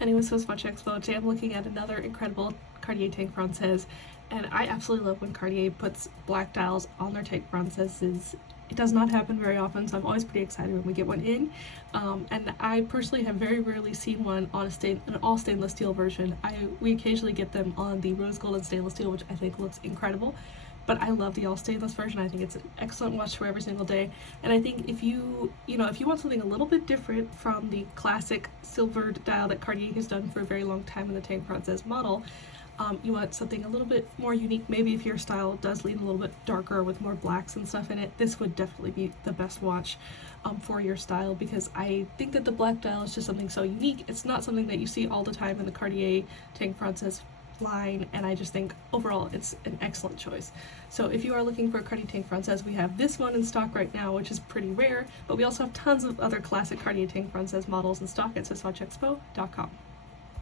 Anyway, SwissWatchExpo. Today I'm looking at another incredible Cartier Tank Francaise, and I absolutely love when Cartier puts black dials on their Tank Francaises. It does not happen very often, so I'm always pretty excited when we get one in. And I personally have very rarely seen one on an all stainless steel version. We occasionally get them on the rose gold and stainless steel, which I think looks incredible. But I love the all stainless version. I think it's an excellent watch for every single day. And I think if you want something a little bit different from the classic silvered dial that Cartier has done for a very long time in the Tank Francaise model, you want something a little bit more unique. Maybe if your style does lean a little bit darker with more blacks and stuff in it, this would definitely be the best watch for your style, because I think that the black dial is just something so unique. It's not something that you see all the time in the Cartier Tank Francaise line, and I just think overall it's an excellent choice. So if you are looking for a Cartier Tank Francaise, we have this one in stock right now, which is pretty rare, but we also have tons of other classic Cartier Tank Francaise models in stock at SwissWatchExpo.com.